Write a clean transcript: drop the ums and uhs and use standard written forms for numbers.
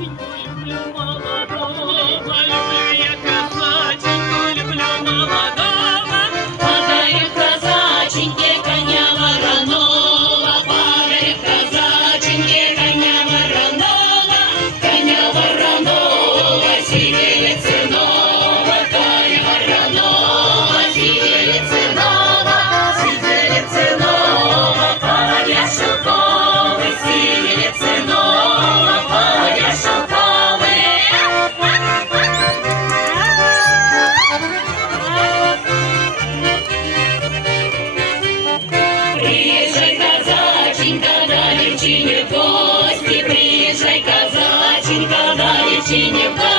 казаченьку люблю молодого, люблю я казаченьку, люблю молодого. Подарит казаченьке коня вороного, подарит казаченьке коня вороного, коня вороного, сиделицыного, коня вороного, сиделицыного, сиделицыного, коня шелковый, сиделицыного, коня шелковый. Приезжай, казаченька, на девчине в гости, приезжай, казаченька, на девчине в гости.